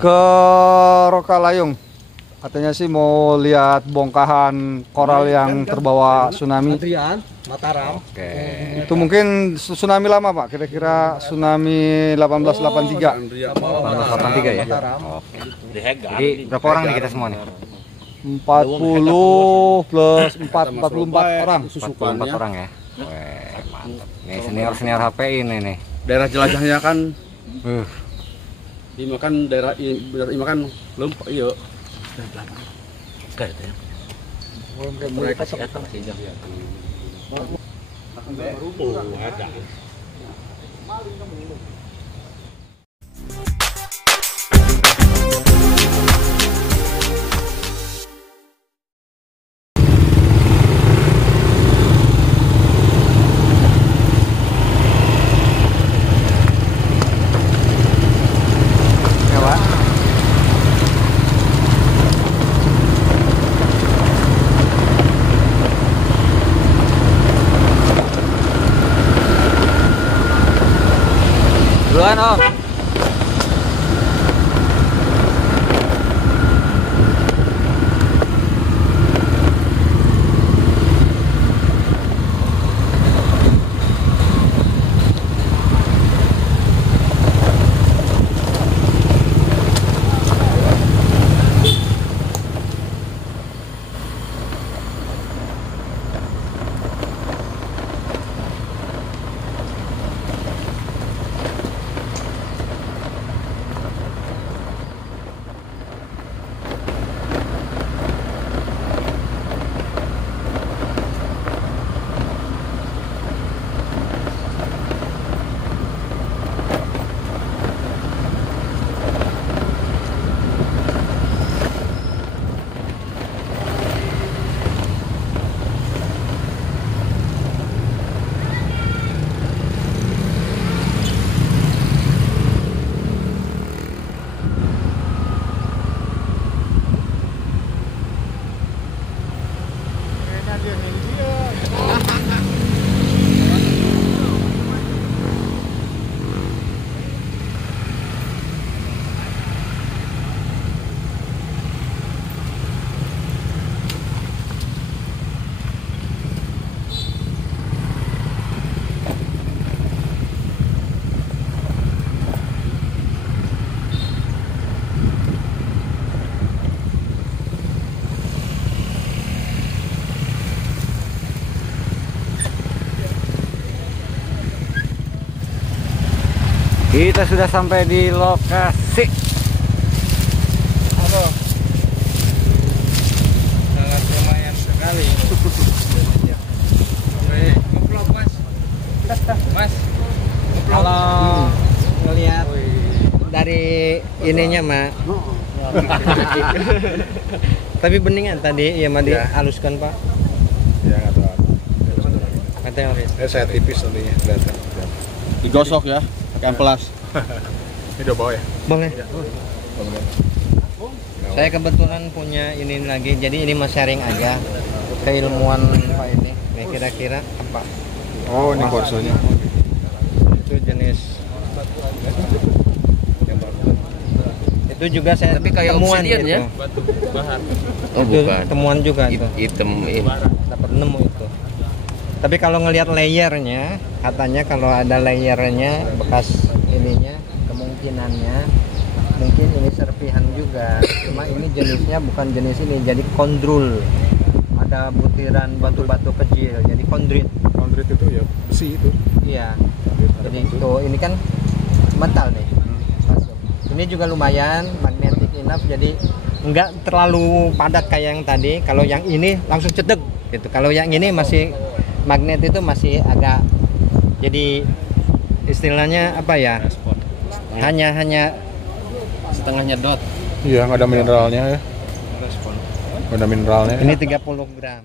ke Rokalayung. Katanya sih mau lihat bongkahan koral yang terbawa tsunami. Adrian, Mataram. Oke. Itu mungkin tsunami lama Pak, kira-kira tsunami 1883. 1883 ya. Oke. Jadi berapa orang nih kita semua nih? 40 plus 4, 44 orang. 44 orang ya. Weh, mantap. Nih senior HPI ini nih. Daerah jelajahnya kan Uh, ini kan daerah ini kan lempok iya. Ya Pak. duluan Om. Kita sudah sampai di lokasi. Halo. Sangat lumayan sekali. Ngeplok Mas. Mas. Kalau ngelihat dari ininya mah, tapi beningan tadi ya mah dihaluskan Pak. Ya nggak tahu. Katanya oke. Saya tipis nantinya kelihatan. Digosok ya, pakai amplas. Ini udah bawa ya? Boleh. Saya kebetulan punya ini lagi, jadi ini mas sharing aja keilmuan Pak ini. Nih, kira-kira apa? Oh, ini borsonya. Itu jenis. Itu juga saya Tapi kayak temuan obsidian gitu. ya? Oh, Itu bukan. temuan juga itu. Hitam ini. Dapat nemu itu. Tapi kalau ngelihat layernya, katanya kalau ada layernya bekas ininya, kemungkinannya mungkin ini serpihan juga. Cuma ini jenisnya bukan jenis ini, jadi kondrul. Ada butiran batu-batu kecil, jadi kondrit. Kondrit itu ya besi itu. Iya. Jadi itu ini kan metal nih. Masuk. Ini juga lumayan magnetic enough, jadi enggak terlalu padat kayak yang tadi. Kalau yang ini langsung cedek gitu. Kalau yang ini masih magnet itu masih agak, jadi istilahnya apa ya? Hanya Setengahnya dot. Iya, nggak ada mineralnya ya. Nggak ada mineralnya. ini 30 gram.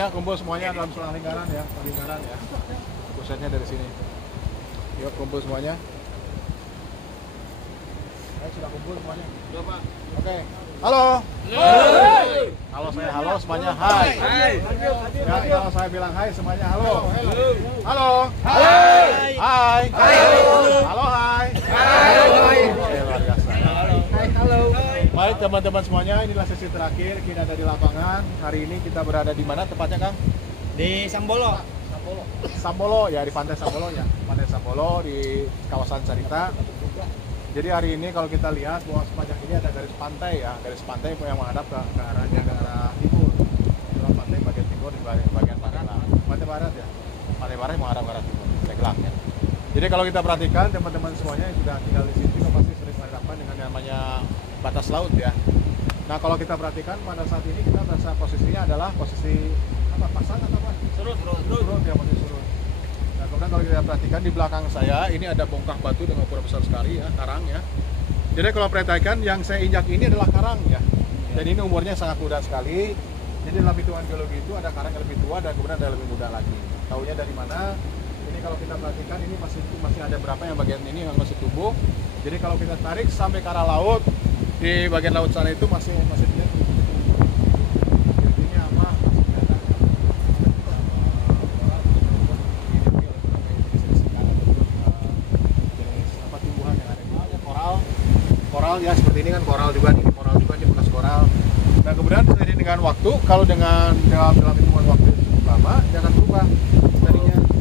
Ya, kumpul semuanya dalam selang lingkaran ya, pusatnya dari sini. Yuk, kumpul semuanya. Sudah kumpul semuanya. Sudah Pak. Oke. Halo. Kalau saya halo semuanya hai. Ya, kalau saya bilang hai semuanya halo. Halo. Hai. Hai. Halo hai. Luar biasa. Baik teman-teman semuanya, inilah sesi terakhir kita ada di lapangan. Hari ini kita berada di mana tepatnya, Kang? Di Sambolo. Sambolo ya, di pantai Sambolo ya. Pantai Sambolo di kawasan Carita. Jadi hari ini kalau kita lihat bahwa sepanjang ini ada garis pantai ya, garis pantai yang menghadap ke arah timur. Itulah pantai bagian timur di bagian barat. Pantai barat ya. Pantai barat yang menghadap ke arah timur. Teglang ya. Jadi kalau kita perhatikan teman-teman semuanya yang sudah tinggal di sini juga pasti sering berhadapan dengan yang namanya batas laut ya. Nah kalau kita perhatikan pada saat ini kita merasa posisinya adalah posisi apa, pasang atau apa? Surut ya, posisi surut. Nah kemudian kalau kita perhatikan di belakang saya ini ada bongkah batu dengan ukuran besar sekali ya, karang ya. Jadi kalau perhatikan yang saya injak ini adalah karang ya. Dan ini umurnya sangat muda sekali. Jadi dalam hitungan geologi itu ada karang yang lebih tua dan kemudian ada yang lebih muda lagi. Taunya dari mana? Ini kalau kita perhatikan ini masih ada berapa yang bagian ini yang masih tumbuh. Jadi kalau kita tarik sampai ke arah laut, di bagian laut sana itu masih tidak. Intinya apa? Apa tumbuhan yang ada di koral ya, seperti ini kan koral juga nih, bekas koral. Nah kemudian seiring dengan waktu, kalau dalam hitungan waktu yang cukup lama, dia akan berubah.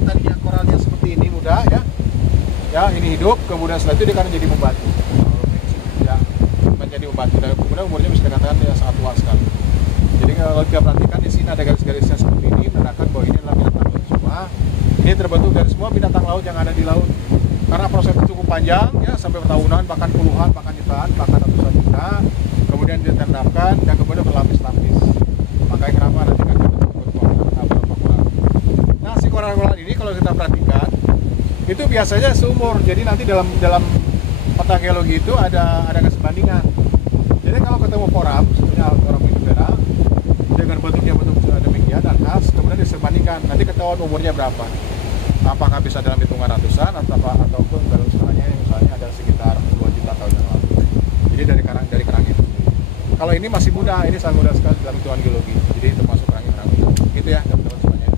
Tadinya koralnya seperti ini muda ya ini hidup, kemudian setelah itu dia akan jadi membatu ya, menjadi membatu dan kemudian umurnya bisa dikatakan dia sangat tua sekali. Jadi kalau kita perhatikan di sini ada garis-garisnya seperti ini menandakan bahwa ini adalah binatang laut semua. Ini terbentuk dari semua binatang laut yang ada di laut. Karena prosesnya cukup panjang ya, sampai bertahunan, bahkan puluhan, bahkan jutaan, bahkan ratusan juta. Kemudian ditendapkan dan kemudian berlapis-lapis. Makanya kenapa nanti kan kita berbuat koral. Nah si koral-koral ini kalau kita perhatikan itu biasanya seumur. Jadi nanti dalam peta geologi itu ada kesebandingan. Jadi kalau ketemu koram, sebenarnya koram itu beda dengan bentuknya demikian dan khas, kemudian disebandingkan. Nanti ketahuan umurnya berapa. Apakah bisa dalam hitungan ratusan ataupun dalam istilahnya misalnya ada sekitar 2 juta tahun yang lalu. Jadi dari kerang itu. Kalau ini masih muda, ini sangat muda sekali dalam hitungan geologi. Jadi termasuk kerang itu. Gitu ya teman-teman semuanya.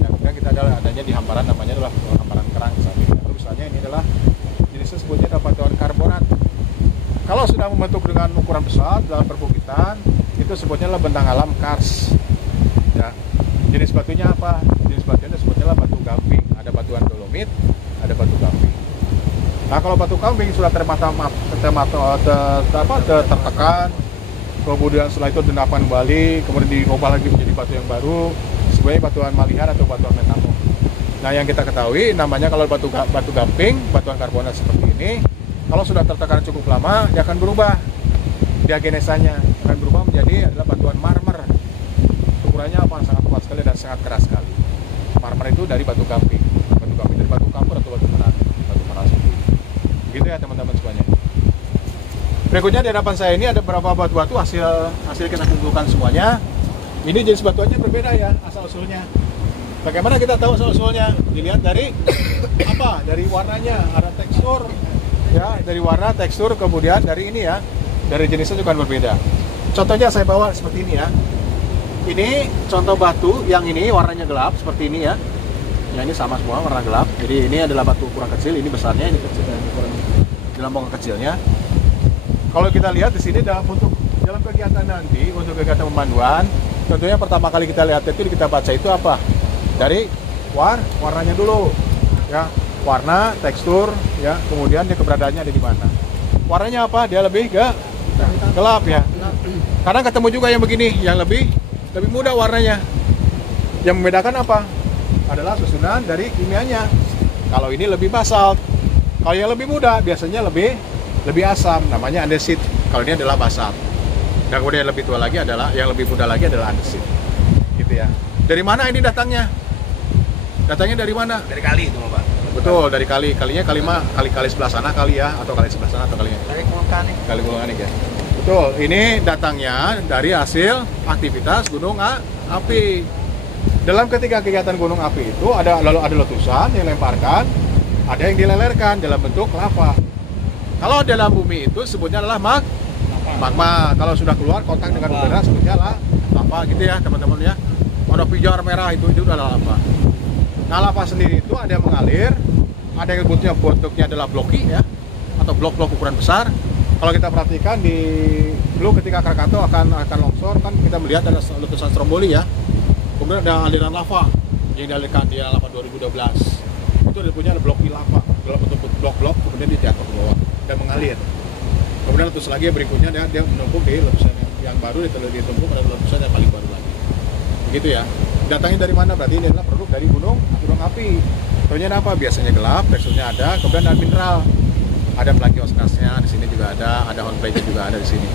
Dan kemudian kita adanya di hamparan, namanya adalah hamparan kerang misalnya. Atau misalnya ini adalah jenisnya sebutnya adalah batuan karbonat. Kalau sudah membentuk dengan ukuran besar dalam perbukitan, itu sebutnya adalah bentang alam kars. Ya. Jenis batunya apa? Jenis batunya sebutnya adalah batu gamping. Ada batuan dolomit, ada batu gamping. Nah kalau batu gamping sudah tertekan, kemudian setelah itu dendapan kembali, kemudian dirubah lagi menjadi batu yang baru, sebenarnya batuan malihan atau batuan metamor. Nah yang kita ketahui namanya kalau batu gamping, batuan karbonat seperti ini, kalau sudah tertekan cukup lama, dia akan berubah. Diagenesanya akan berubah menjadi adalah batuan marmer. Ukurannya apa? Sangat kuat sekali dan sangat keras sekali. Marmer itu dari batu gamping. Batu gamping dari batu kapur atau batu merah seperti itu. Gitu ya teman-teman semuanya. Berikutnya di hadapan saya ini ada beberapa batu-batu hasil kita kumpulkan semuanya. Ini jenis batuannya berbeda ya asal-usulnya. Bagaimana kita tahu asal-usulnya? Dilihat dari apa? Dari warnanya, ada tekstur ya, dari warna, tekstur, kemudian dari ini ya. Dari jenisnya juga berbeda. Contohnya saya bawa seperti ini ya. Ini contoh batu yang ini warnanya gelap seperti ini ya. Yang ini sama semua warna gelap. Jadi ini adalah batu ukuran kecil, ini besarnya, ini kecilnya, ini ukuran dalam bongkah kecilnya. Kalau kita lihat di sini dalam kegiatan nanti, untuk kegiatan pemanduan, tentunya pertama kali kita lihat itu kita baca itu apa? Dari warnanya dulu, ya, warna, tekstur, ya, kemudian dia keberadaannya ada di mana. Warnanya apa? Dia lebih gelap ya. Kadang ketemu juga yang begini, yang lebih muda warnanya. Yang membedakan apa? Adalah susunan dari kimianya. Kalau ini lebih basalt. Kalau yang lebih muda biasanya lebih asam, namanya andesit. Kalau ini adalah basalt. Dan kemudian yang lebih tua lagi adalah, yang lebih muda lagi adalah andesit. Gitu ya. Dari mana ini datangnya? Datangnya dari mana? Dari kali itu, Pak. Betul, dari kali. Kalinya kali sebelah sana kali ya, atau kali sebelah sana atau kalinya. Kali vulkanik ya. Betul, ini datangnya dari hasil aktivitas gunung api. Dalam ketiga kegiatan gunung api itu ada letusan yang dilemparkan, ada yang dilelerkan dalam bentuk lava. Kalau dalam bumi itu sebutnya adalah magma. Kalau sudah keluar kontak dengan udara sebutnya lah lava gitu ya teman-teman ya. Warna pijar merah itu adalah lava. Nah, lava sendiri itu ada yang mengalir, ada yang bentuknya adalah bloki ya, atau blok-blok ukuran besar. Kalau kita perhatikan dulu ketika Krakatau akan longsor kan kita melihat ada letusan Stromboli ya. Kemudian ada aliran lava yang dialirkan di lava 2012. Itu dia punya blok lava, dalam bentuk blok-blok kemudian dijatuh ke bawah dan mengalir. Kemudian letus lagi yang berikutnya dia menumpuk di letusan yang baru, ditumpuk pada letusan yang paling baru lagi. Begitu ya. Datangnya dari mana? Berarti ini adalah produk dari gunung api. Contohnya apa? Biasanya gelap, teksturnya ada, kemudian ada mineral. Ada plagiostasnya di sini juga ada hornblende juga ada di sini.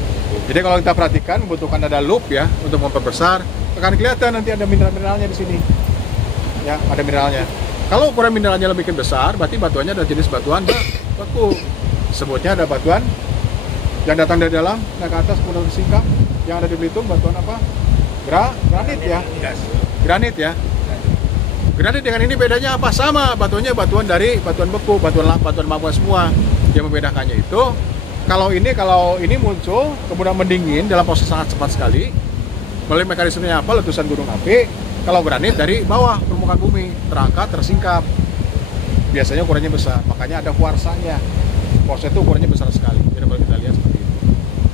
Jadi kalau kita perhatikan membutuhkan ada loop ya untuk memperbesar, akan kelihatan nanti ada mineral-mineralnya di sini. Ya, ada mineralnya. Kalau ukuran mineralnya lebih besar, berarti batuannya ada jenis batuan beku. Sebutnya ada batuan yang datang dari dalam, naik ke atas kemudian tersingkap. Yang ada di Belitung batuan apa? Granit ya. Granit ya. Granit dengan ini bedanya apa? Sama, batuannya batuan beku, batuan magma semua. Yang membedakannya itu kalau ini muncul kemudian mendingin dalam proses sangat cepat sekali. Melalui mekanismenya apa? Letusan gunung api. Kalau granit dari bawah permukaan bumi terangkat, tersingkap. Biasanya ukurannya besar, makanya ada kuarsanya. Kuarsa itu ukurannya besar sekali. Jadi kalau kita lihat seperti itu.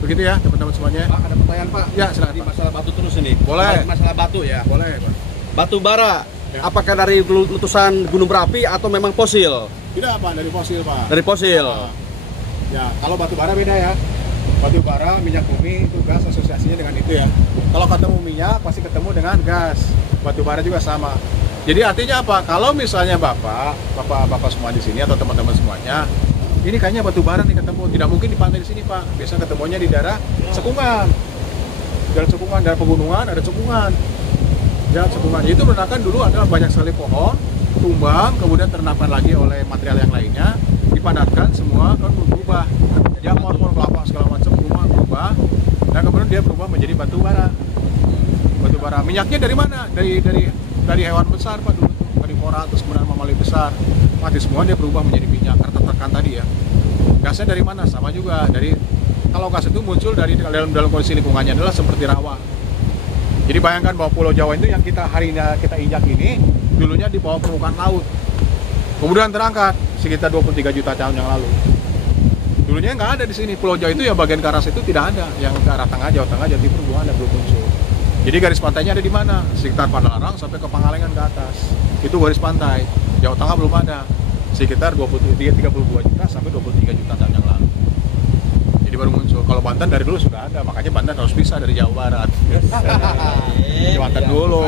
Begitu ya teman-teman semuanya. Pak, ada pertanyaan Pak. Ya silakan. Di masalah batu terus ini. Boleh. Masalah batu ya. Boleh Pak. Batu bara. Ya. Apakah dari letusan gunung berapi atau memang fosil? Tidak Pak, dari fosil Pak. Dari fosil. Ya, kalau batu bara beda ya. Batu bara, minyak bumi itu gas asosiasinya dengan itu ya. Kalau ketemu minyak pasti ketemu dengan gas. Batu bara juga sama. Jadi artinya apa? Kalau misalnya bapak semua di sini atau teman-teman semuanya, ini kayaknya batu bara nih ketemu. Tidak mungkin di pantai di sini Pak. Biasanya ketemunya di daerah cekungan. Daerah pegunungan ada cekungan. Jalan cekungan. Itu menandakan dulu adalah banyak sekali pohon tumbang, kemudian terendapkan lagi oleh material yang lainnya, dipadatkan semua kan berubah. Dia pohon kelapa segala macam berubah, dan kemudian dia berubah menjadi batu bara. Batu bara. Minyaknya dari mana? Dari hewan besar Pak dulu, karnivora terus kemudian mamalia besar. Mati semua dia berubah menjadi minyak karena tertekan tadi ya. Gasnya dari mana? Sama juga kalau gas itu muncul dari dalam kondisi lingkungannya adalah seperti rawa. Jadi bayangkan bahwa Pulau Jawa itu yang hari ini kita injak ini dulunya di bawah permukaan laut. Kemudian terangkat sekitar 23 juta tahun yang lalu. Dulunya nggak ada di sini. Pulau Jawa itu ya bagian ke arah situ tidak ada. Yang ke arah tengah, Jawa Tengah, Jawa Timur belum ada, belum muncul. Jadi garis pantainya ada di mana? Sekitar Padalarang sampai ke Pangalengan ke atas. Itu garis pantai. Jawa Tengah belum ada. Sekitar 32 juta sampai 23 juta tahun yang lalu. Jadi baru muncul. Kalau Banten dari dulu sudah ada, makanya Banten harus pisah dari Jawa Barat. Banten dulu,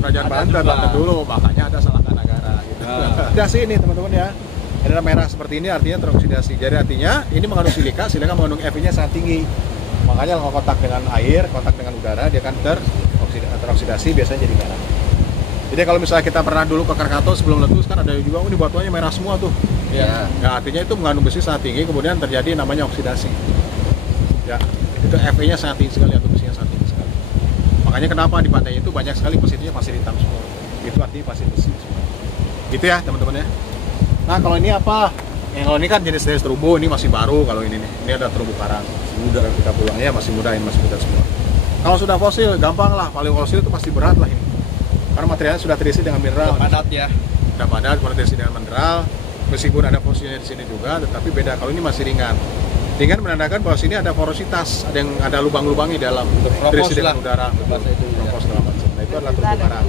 Kerajaan Banten dulu, makanya ada Salaka Nagara. Gitu. Oksidasi ini teman-teman ya. Ada merah seperti ini artinya teroksidasi. Jadi artinya ini mengandung silika mengandung Fe-nya sangat tinggi. Makanya kalau kontak dengan air, kontak dengan udara, dia akan teroksidasi biasanya jadi merah. Jadi kalau misalnya kita pernah dulu ke Krakatau sebelum letus kan ada juga ini batuannya merah semua tuh. Ya. Nah, artinya itu mengandung besi sangat tinggi kemudian terjadi namanya oksidasi. Ya, itu Fe-nya sangat tinggi sekali atau besinya sangat tinggi sekali. Makanya kenapa di pantai itu banyak sekali pasirnya pasir hitam semua. Itu artinya pasir besi semua. Gitu ya teman-teman ya. Nah kalau ini apa? Kalau ini kan jenis terumbu, ini masih baru kalau ini nih. Ini ada terumbu karang. Mudah kita pulang ya, masih muda ini, masih muda semua. Kalau sudah fosil gampang lah, paling fosil itu pasti berat lah ini. Karena materialnya sudah terisi dengan mineral. Sudah padat ya. Sudah padat, kemudian terisi dengan mineral. Meskipun ada fosilnya di sini juga, tetapi beda. Kalau ini masih ringan. Ringan menandakan bahwa sini ada porositas, ada lubang-lubang di dalam, terisi dengan udara. Propos segala macam. Nah itu adalah terumbu karang.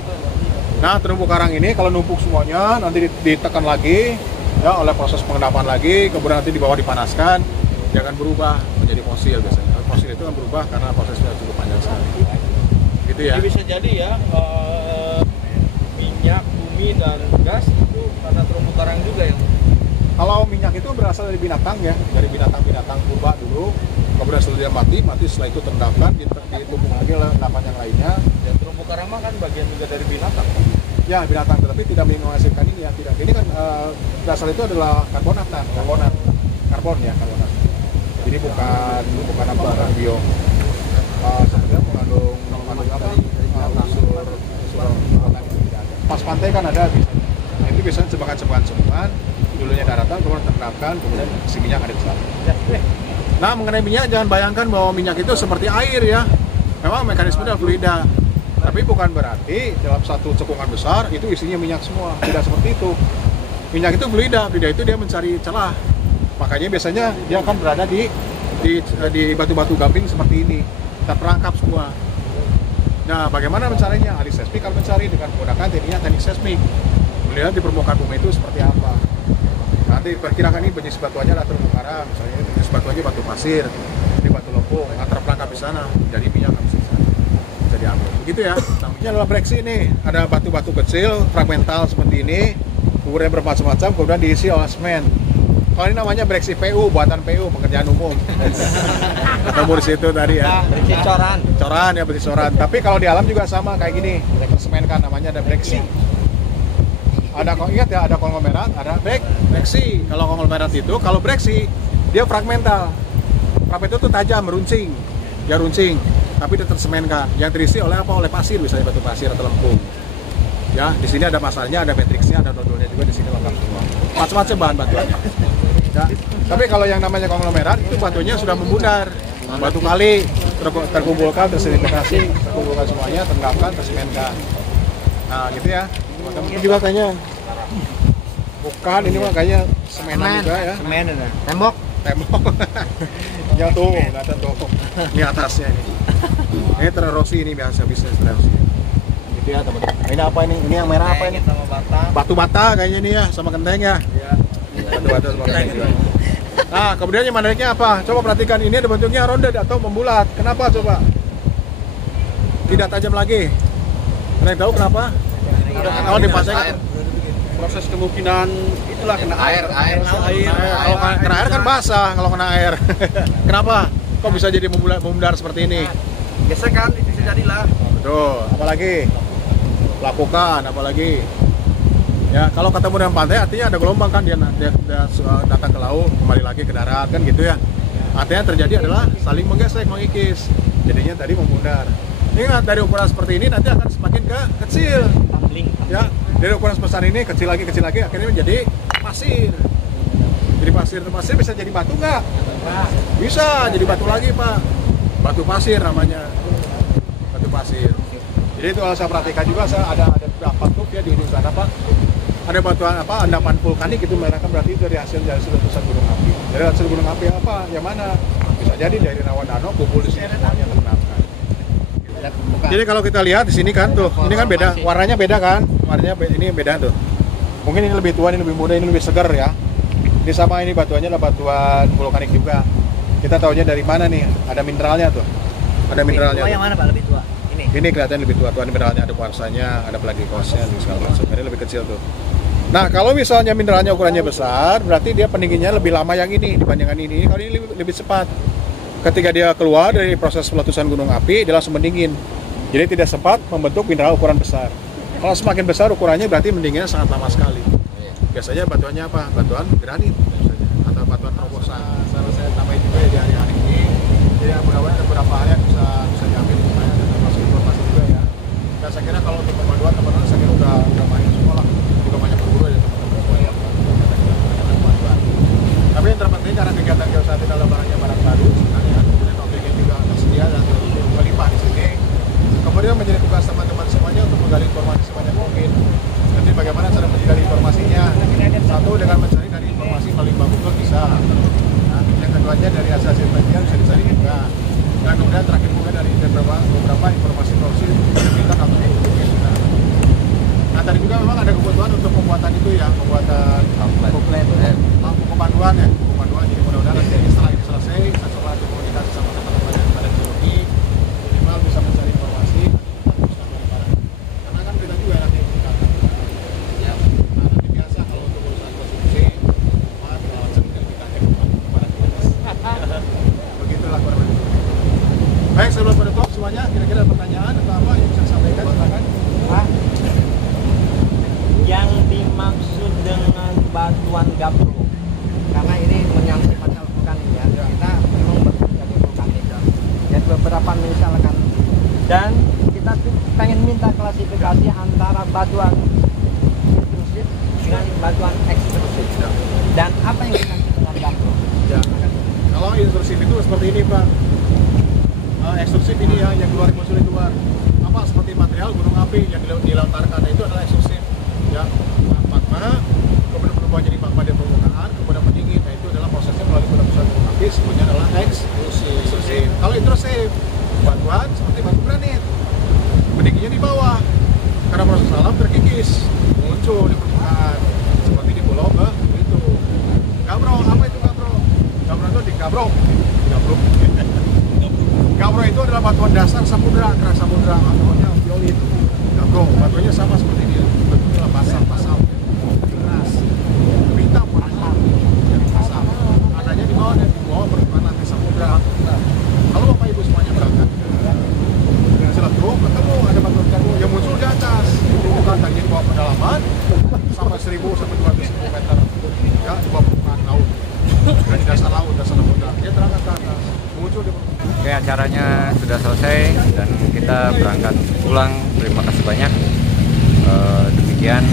Nah terumbu karang ini kalau numpuk semuanya nanti ditekan lagi ya oleh proses pengendapan lagi, kemudian nanti di bawah dipanaskan, dia akan berubah menjadi fosil biasanya. Fosil itu kan berubah karena prosesnya cukup panjang sekali. Gitu ya. Jadi bisa jadi ya minyak, bumi dan gas itu karena terumbu karang juga ya. Kalau minyak itu berasal dari binatang ya, dari binatang purba dulu. Kemudian setelah dia mati setelah itu terendapkan, ditumpuk lagi endapan yang lainnya. Dan terumbu karang kan bagian juga dari binatang. Ya binatang, tetapi tidak menghasilkan ini ya, tidak. Ini kan berasal itu adalah karbonat. Karbon ya, karbonat. Jadi bukan apa bio. Sebenarnya mengandung unsur pas pantai kan ada biasanya. Nah, itu biasanya cebakan-cebakan dulunya daratan, kemudian terendapkan, kemudian si minyak ada di sana. Nah, mengenai minyak, jangan bayangkan bahwa minyak itu seperti air ya. Memang mekanismenya fluida. Tapi bukan berarti dalam satu cekungan besar itu isinya minyak semua. Tidak seperti itu. Minyak itu fluida itu dia mencari celah. Makanya biasanya dia akan berada di batu-batu gamping seperti ini. Terperangkap semua. Nah, bagaimana mencarinya? Ahli seismik akan mencari dengan menggunakan teknik seismik. Melihat di permukaan bumi itu seperti apa. Nanti perkirakan ini jenis batuannya adalah terumbu karang, misalnya ini jenis batuannya batu pasir, ini batu lempung, terperangkap di sana, jadi minyak akan bisa diambil. Begitu ya. Ini adalah breksi ini, ada batu-batu kecil, fragmental seperti ini, kemudian bermacam-macam, kemudian diisi oleh semen. Kalau ini namanya breksi PU, buatan PU, pekerjaan umum. Ketemu di situ tadi ya. Breksi coran. Coran ya, breksi coran. Tapi kalau di alam juga sama kayak gini, tersemenkan namanya ada breksi. Ada, ingat ya, ada konglomerat, ada breksi. Kalau konglomerat itu, kalau breksi dia fragmental. Fragmental itu tajam, meruncing. Dia runcing, tapi dia tersemenkan. Yang terisi oleh apa? Oleh pasir, misalnya batu pasir atau lempung. Ya, di sini ada masalahnya, ada matriksnya, ada nodulnya juga di sini lengkap semua. Macam-macam bahan batuannya. Ya. Tapi kalau yang namanya konglomerat itu batunya sudah membundar. Batu kali terkumpulkan, tersedimentasi, terkumpulkan semuanya, terendapkan, tersemenkan. Nah, gitu ya. Mungkin juga kayaknya bukan, ini mah kayaknya semenan juga ya. Semen itu. Tembok. Ya tuh, nggak ada tuh. Ini atasnya ini. Ini tererosi, ini biasa bisa tererosi. Gitu ya teman-teman. Ini apa ini? Ini yang merah apa ini? Sama bata. Batu bata kayaknya ini ya, sama kenteng ya. Batu bata sama kenteng juga. Nah, kemudian yang menariknya apa? Coba perhatikan, ini ada bentuknya ronde atau membulat. Kenapa coba? Tidak tajam lagi. Ada yang tahu kenapa? Kalau dipasang Proses kemungkinan itulah kena air. kalau kena air kan basah kalau kena air. Kenapa? Kok bisa jadi memudar seperti ini? Gesekan itu bisa jadilah. Betul. Apalagi lakukan, apalagi ya kalau ketemu dengan pantai artinya ada gelombang kan, dia datang ke laut kembali lagi ke darat kan gitu ya. Artinya terjadi adalah saling menggesek, mengikis. Jadinya tadi memudar. Ingat, dari ukuran seperti ini nanti akan semakin kecil. Ya, dari ukuran sebesar ini kecil lagi, akhirnya menjadi pasir. Jadi pasir bisa jadi batu nggak? Bisa jadi batu lagi Pak. Batu pasir namanya. Batu pasir. Jadi itu kalau saya perhatikan juga, saya ada beberapa tuh ya di ujung sana Pak. Ada batuan apa, endapan vulkanik itu mereka berarti itu dari hasil letusan gunung api. Dari hasil gunung api apa? Yang mana? Bisa jadi dari rawan danau kumpul di sini semuanya terendapkan. Jadi kalau kita lihat di sini kan tuh, ini kan beda, warnanya beda kan? Warnanya ini beda tuh. Mungkin ini lebih tua, ini lebih muda, ini lebih segar ya. Ini sama, ini batuannya adalah batuan vulkanik juga. Kita tahunya dari mana nih? Ada mineralnya tuh. Ada mineralnya. Yang mana Pak lebih tua? Ini kelihatan lebih tua, mineralnya ada kuarsanya, ada plagikosnya, segala macam. Ini lebih kecil tuh. Nah, kalau misalnya mineralnya ukurannya besar, berarti dia pendinginnya lebih lama yang ini dibandingkan ini. Kalau ini lebih cepat. Ketika dia keluar dari proses peletusan gunung api, dia langsung mendingin. Jadi tidak sempat membentuk mineral ukuran besar. Kalau semakin besar ukurannya berarti mendinginnya sangat lama sekali. Biasanya batuannya apa? Batuan granit biasanya, atau batuan terobosan. Saya tambahin juga ya di hari-hari ini. Jadi mudah-mudahan ada beberapa hari yang bisa diambil supaya ada termasuk informasi juga ya. Dan saya kira kalau untuk pemanduan teman-teman saya kira udah banyak semua lah. Juga banyak berburu ya teman-teman semua ya. Pemanduan. Tapi yang terpenting karena kegiatan geostatis adalah barangnya barang baru. Kemudian objeknya juga tersedia dan berlimpah di sini. Kemudian menjadi tugas teman-teman semuanya untuk menggali informasi sebanyak mungkin. Jadi bagaimana cara menggali informasinya? Satu, dengan mencari dari informasi melalui Google bisa. Nah, yang keduanya dari hasil penelitian bisa dicari juga. Dan kemudian terakhir juga dari beberapa informasi produksi kita atau mungkin juga. Nah, tadi juga memang ada kebutuhan untuk pembuatan itu ya, pembuatan buku panduan ya, buku panduan. Jadi mudah-mudahan nanti setelah ini selesai, saya coba komunikasi sama teman-teman yang ada di geologi, minimal bisa mencari informasi. Karena kan kita juga nanti ya, nah, nanti biasa kalau untuk urusan konsumsi, kita begitulah kurang lebih. Baik, sebelum penutup semuanya, kira-kira pertanyaan atau apa yang bisa disampaikan, silakan. Yang dimaksud dengan batuan gapro, karena ini menyangkut masalah vulkanik ya, kita memang bekerja di vulkanik dan beberapa misalkan, dan kita pengen minta klasifikasi antara batuan intrusif dengan batuan ekstrusif dan apa yang dimaksud dengan gapro. Ya. Kalau Kalau intrusif itu seperti ini Pak. Ekstrusif ini ya, yang keluar unsur di luar. Apa seperti material gunung api yang dilontarkan itu adalah ekstrusif. Ya, magma, kemudian berubah jadi magma di permukaan, kemudian mendingin. Nah itu adalah prosesnya melalui penebusan gunung api, semuanya adalah ekstrusif. Kalau intrusif, batuan seperti batu granit, pendinginnya di bawah. Karena proses alam terkikis, muncul di permukaan, seperti di pulau itu. Gabro, apa itu gabro? Gabro itu digabrok. Gabro itu adalah batuan dasar samudra, kerak samudra, namanya violit. Gabro, batuannya sama seperti dia, bentuknya pasang, keras, hitam, jadi pasang. Adanya di bawah permukaan lantai samudra. Kalau Bapak Ibu semuanya berangkat ke Seletung, ketemu ada batuan gabro yang muncul di atas, bukan tadi di bawah pedalaman sampai 1000 sampai 200 meter, ya di bawah permukaan laut, dan di dasar laut, dasar samudra. Dia terangkat ke atas, muncul di permukaan. Oke, acaranya sudah selesai dan kita berangkat pulang. Terima kasih banyak. Demikian